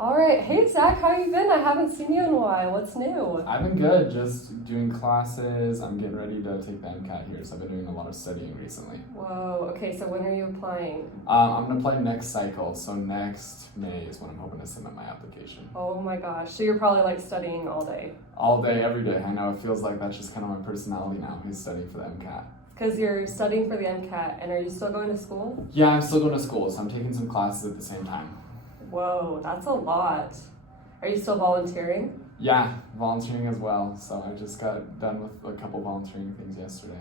All right. Hey, Zach, how you been? I haven't seen you in a while. What's new? I've been good, just doing classes. I'm getting ready to take the MCAT here, so I've been doing a lot of studying recently. Whoa. Okay, so when are you applying? I'm going to apply next cycle, so next May is when I'm hoping to submit my application. Oh my gosh. So you're probably like studying all day. All day, every day. I know, it feels like that's just kind of my personality now, is studying for the MCAT. Because you're studying for the MCAT, and are you still going to school? Yeah, I'm still going to school, so I'm taking some classes at the same time. Whoa, that's a lot. Are you still volunteering? Yeah, volunteering as well, so I just got done with a couple volunteering things yesterday.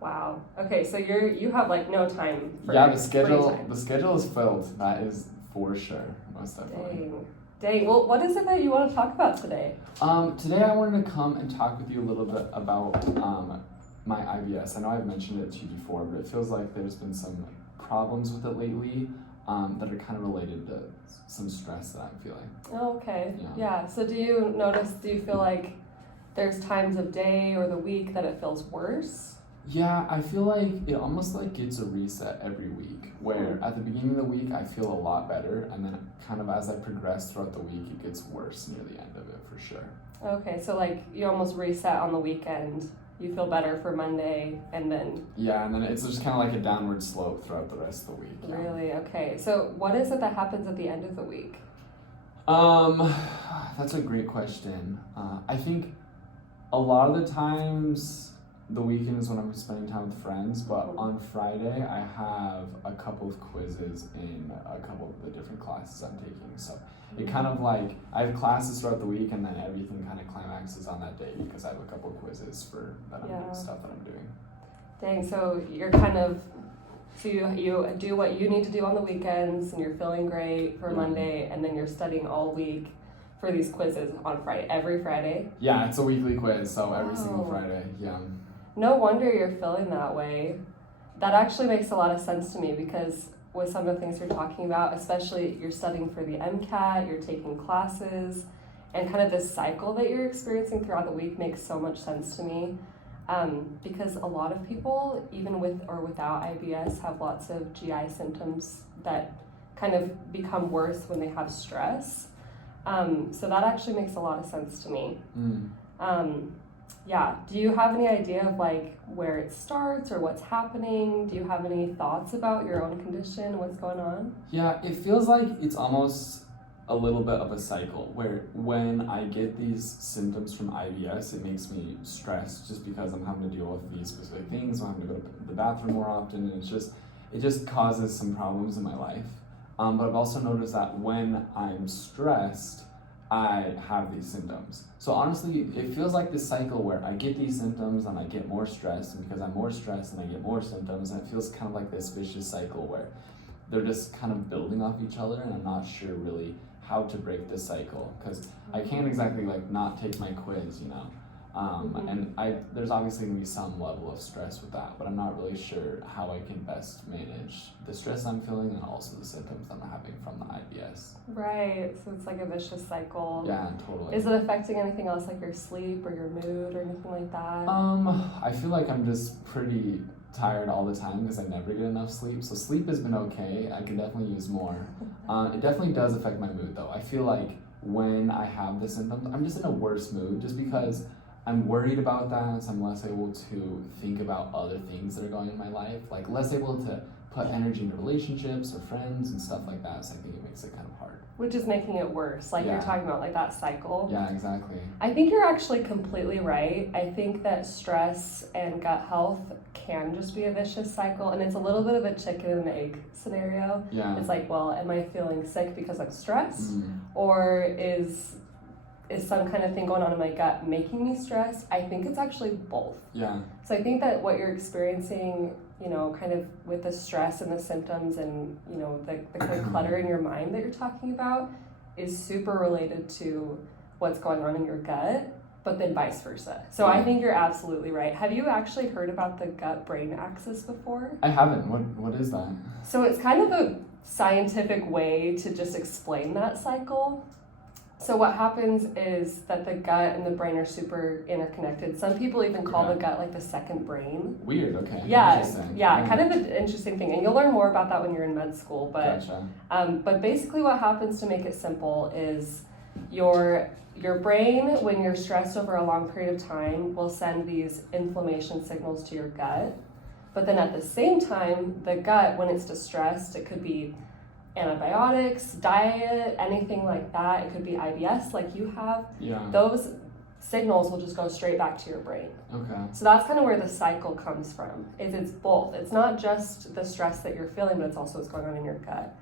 Wow. Okay, so you have like no time for Yeah, free time. the schedule is filled, that is for sure, most definitely. Dang. Well, what is it that you want to talk about today? Today I wanted to come and talk with you a little bit about my IBS. I know I've mentioned it to you before, but it feels like there's been some problems with it lately that are kind of related to some stress that I'm feeling. Oh, okay. Yeah. So do you feel like there's times of day or the week that it feels worse? Yeah, I feel like it almost like gets a reset every week, where at the beginning of the week I feel a lot better, and then kind of as I progress throughout the week it gets worse near the end of it for sure. Okay, so like you almost reset on the weekend. You feel better for Monday, and then... Yeah, and then it's just kind of like a downward slope throughout the rest of the week. Yeah. Really? Okay. So what is it that happens at the end of the week? That's a great question. I think a lot of the times the weekend is when I'm spending time with friends, but on Friday I have a couple of quizzes in a couple of the different classes I'm taking. So it kind of like, I have classes throughout the week and then everything kind of climaxes on that day because I have a couple of quizzes I'm doing stuff that I'm doing. Dang, so you're kind of, so you do what you need to do on the weekends and you're feeling great for Monday, and then you're studying all week for these quizzes on Friday, every Friday? Yeah, it's a weekly quiz, so every single Friday, yeah. No wonder you're feeling that way. That actually makes a lot of sense to me, because with some of the things you're talking about, especially you're studying for the MCAT, you're taking classes, and kind of this cycle that you're experiencing throughout the week makes so much sense to me. Because a lot of people, even with or without IBS, have lots of GI symptoms that kind of become worse when they have stress. So that actually makes a lot of sense to me. Yeah. Do you have any idea of like where it starts or what's happening? Do you have any thoughts about your own condition? What's going on? Yeah, it feels like it's almost a little bit of a cycle where when I get these symptoms from IBS, it makes me stressed just because I'm having to deal with these specific things. I'm having to go to the bathroom more often, and it just causes some problems in my life. But I've also noticed that when I'm stressed, I have these symptoms. So honestly, it feels like this cycle where I get these symptoms and I get more stressed, and because I'm more stressed and I get more symptoms, and it feels kind of like this vicious cycle where they're just kind of building off each other, and I'm not sure really how to break this cycle, because I can't exactly like not take my quiz, you know. And there's obviously gonna be some level of stress with that, but I'm not really sure how I can best manage the stress I'm feeling and also the symptoms I'm having from the IBS. Right, so it's like a vicious cycle. Yeah, totally. Is it affecting anything else, like your sleep or your mood or anything like that? I feel like I'm just pretty tired all the time because I never get enough sleep. So sleep has been okay. I can definitely use more. It definitely does affect my mood though. I feel like when I have the symptoms, I'm just in a worse mood just because I'm worried about that, so I'm less able to think about other things that are going in my life, like less able to put energy into relationships or friends and stuff like that, so I think it makes it kind of hard. Which is making it worse, like you're talking about, like that cycle. Yeah, exactly. I think you're actually completely right. I think that stress and gut health can just be a vicious cycle, and it's a little bit of a chicken and egg scenario. Yeah. It's like, well, am I feeling sick because I'm stressed? Or is some kind of thing going on in my gut making me stressed? I think it's actually both. Yeah. So I think that what you're experiencing, you know, kind of with the stress and the symptoms and, you know, the kind of clutter in your mind that you're talking about is super related to what's going on in your gut, but then vice versa. So I think you're absolutely right. Have you actually heard about the gut-brain axis before? I haven't. What is that? So it's kind of a scientific way to just explain that cycle. So what happens is that the gut and the brain are super interconnected. Some people even call the gut like the second brain. Weird, okay. Yeah, Interesting. yeah, kind of an interesting thing. And you'll learn more about that when you're in med school. But Gotcha. but basically what happens, to make it simple, is your brain, when you're stressed over a long period of time, will send these inflammation signals to your gut. But then at the same time, the gut, when it's distressed, it could be antibiotics, diet, anything like that. It could be IBS like you have. Yeah. Those signals will just go straight back to your brain. Okay. So that's kind of where the cycle comes from. It's both. It's not just the stress that you're feeling, but it's also what's going on in your gut.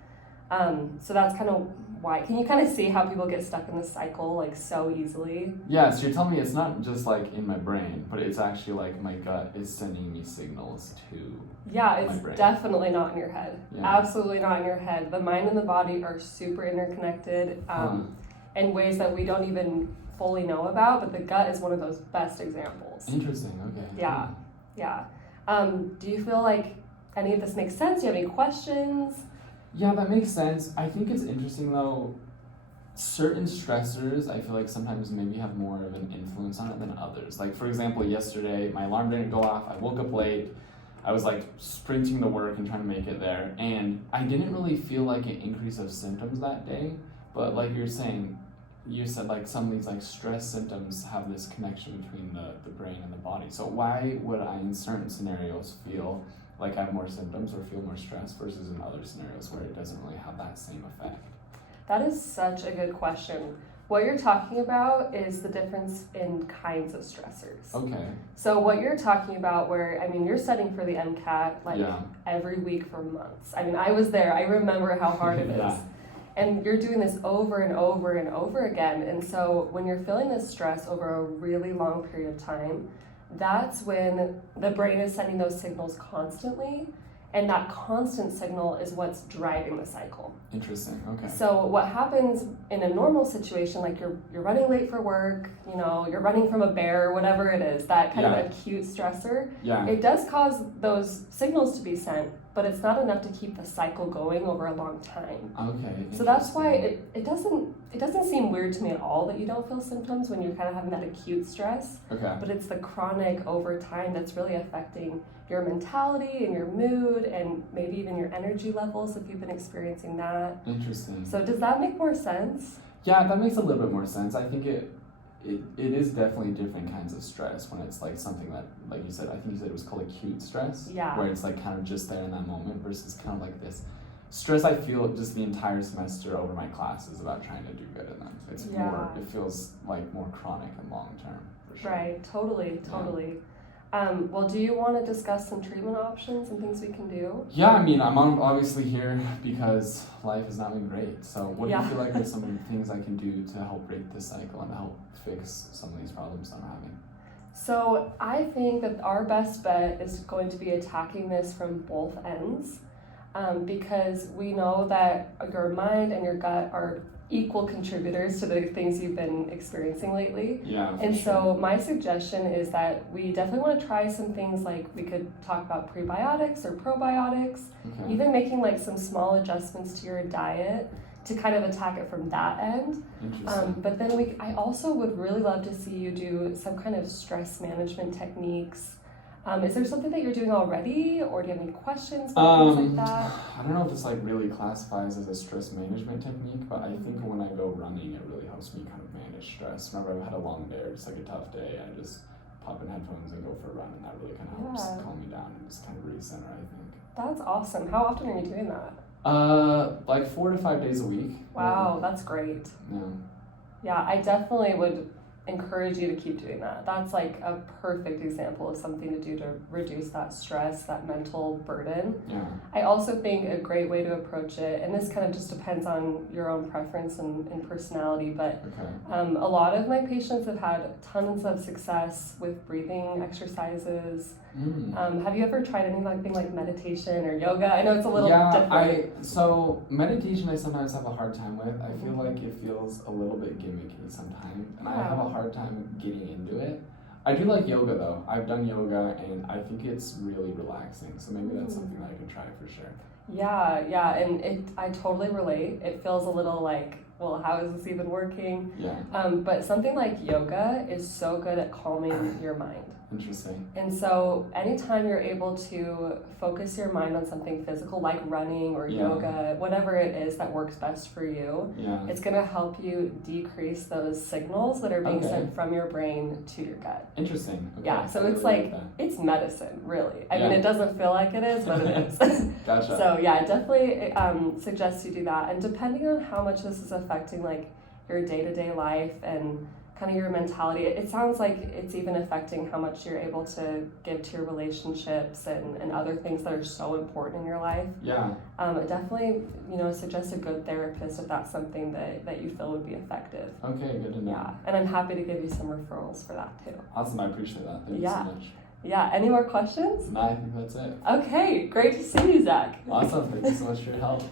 So that's kind of why. Can you kind of see how people get stuck in this cycle like so easily? Yeah, so you're telling me it's not just like in my brain, but it's actually like my gut is sending me signals to Yeah, it's my brain. definitely not in your head. Yeah. Absolutely not in your head. The mind and the body are super interconnected in ways that we don't even fully know about, but the gut is one of those best examples. Interesting, okay. Yeah, yeah. Do you feel like any of this makes sense? Do you have any questions? Yeah, that makes sense. I think it's interesting though, certain stressors I feel like sometimes maybe have more of an influence on it than others. Like for example, yesterday my alarm didn't go off, I woke up late, I was like sprinting to work and trying to make it there, and I didn't really feel like an increase of symptoms that day, but like you're saying, you said like some of these like stress symptoms have this connection between the brain and the body. So why would I in certain scenarios feel like I have more symptoms or feel more stress versus in other scenarios where it doesn't really have that same effect? That is such a good question. What you're talking about is the difference in kinds of stressors. Okay. So what you're talking about, where, I mean, you're studying for the MCAT like Yeah. every week for months. I mean, I was there. I remember how hard it is. Yeah. And you're doing this over and over and over again. And so when you're feeling this stress over a really long period of time, that's when the brain is sending those signals constantly. And that constant signal is what's driving the cycle. Interesting. Okay. So what happens in a normal situation, like you're running late for work, you know, you're running from a bear, whatever it is, that kind of acute stressor, Yeah. it does cause those signals to be sent, but it's not enough to keep the cycle going over a long time. Okay. So that's why it doesn't seem weird to me at all that you don't feel symptoms when you're kind of having that acute stress. Okay. But it's the chronic over time that's really affecting your mentality and your mood and maybe even your energy levels if you've been experiencing that. Interesting. So does that make more sense? Yeah, that makes a little bit more sense. I think it is definitely different kinds of stress when it's like something that, like you said, I think you said it was called acute stress. Yeah. Where it's like kind of just there in that moment versus kind of like this stress I feel just the entire semester over my classes about trying to do good in them. It's more, it feels like more chronic and long term for sure. Right, totally. Well, do you want to discuss some treatment options and things we can do? Yeah, I mean, I'm obviously here because life has not been great. So what do you feel like are some things I can do to help break this cycle and help fix some of these problems I'm having? So I think that our best bet is going to be attacking this from both ends, because we know that your mind and your gut are equal contributors to the things you've been experiencing lately. Yeah. And so my suggestion is that we definitely want to try some things, like we could talk about prebiotics or probiotics, even making like some small adjustments to your diet to kind of attack it from that end. Interesting. But then I also would really love to see you do some kind of stress management techniques. Is there something that you're doing already, or do you have any questions about things like that? I don't know if this like really classifies as a stress management technique, but I think when I go running, it really helps me kind of manage stress. Whenever I've had a long day or just like a tough day, I just pop in headphones and go for a run, and that really kind of helps calm me down and just kind of recenter, I think. That's awesome. How often are you doing that? Like 4 to 5 days a week. Wow, that's great. Yeah. Yeah, I definitely would encourage you to keep doing that. That's like a perfect example of something to do to reduce that stress, that mental burden. Yeah. I also think a great way to approach it, and this kind of just depends on your own preference and personality, but a lot of my patients have had tons of success with breathing exercises. Have you ever tried anything like meditation or yoga? I know it's a little different. So meditation I sometimes have a hard time with. I feel like it feels a little bit gimmicky sometimes, and I have a hard time getting into it. I do like yoga though. I've done yoga and I think it's really relaxing. So maybe that's something that I could try for sure. Yeah, and I totally relate. It feels a little like, well, how is this even working? Yeah. But something like yoga is so good at calming your mind. Interesting. And so anytime you're able to focus your mind on something physical like running or yoga, whatever it is that works best for you, it's going to help you decrease those signals that are being sent from your brain to your gut. Interesting. Okay. Yeah, so it's like, it's medicine, really. I mean, it doesn't feel like it is, but it is. Gotcha. So yeah, I definitely suggest you do that. And depending on how much this is affecting like your day-to-day life and kind of your mentality, it sounds like it's even affecting how much you're able to give to your relationships and other things that are so important in your life. Yeah. I definitely, suggest a good therapist if that's something that you feel would be effective. Okay, good to know. Yeah, and I'm happy to give you some referrals for that too. Awesome, I appreciate that. Thank you so much. Yeah, any more questions? No, I think that's it. Okay, great to see you, Zach. Awesome, thank you so much for your help.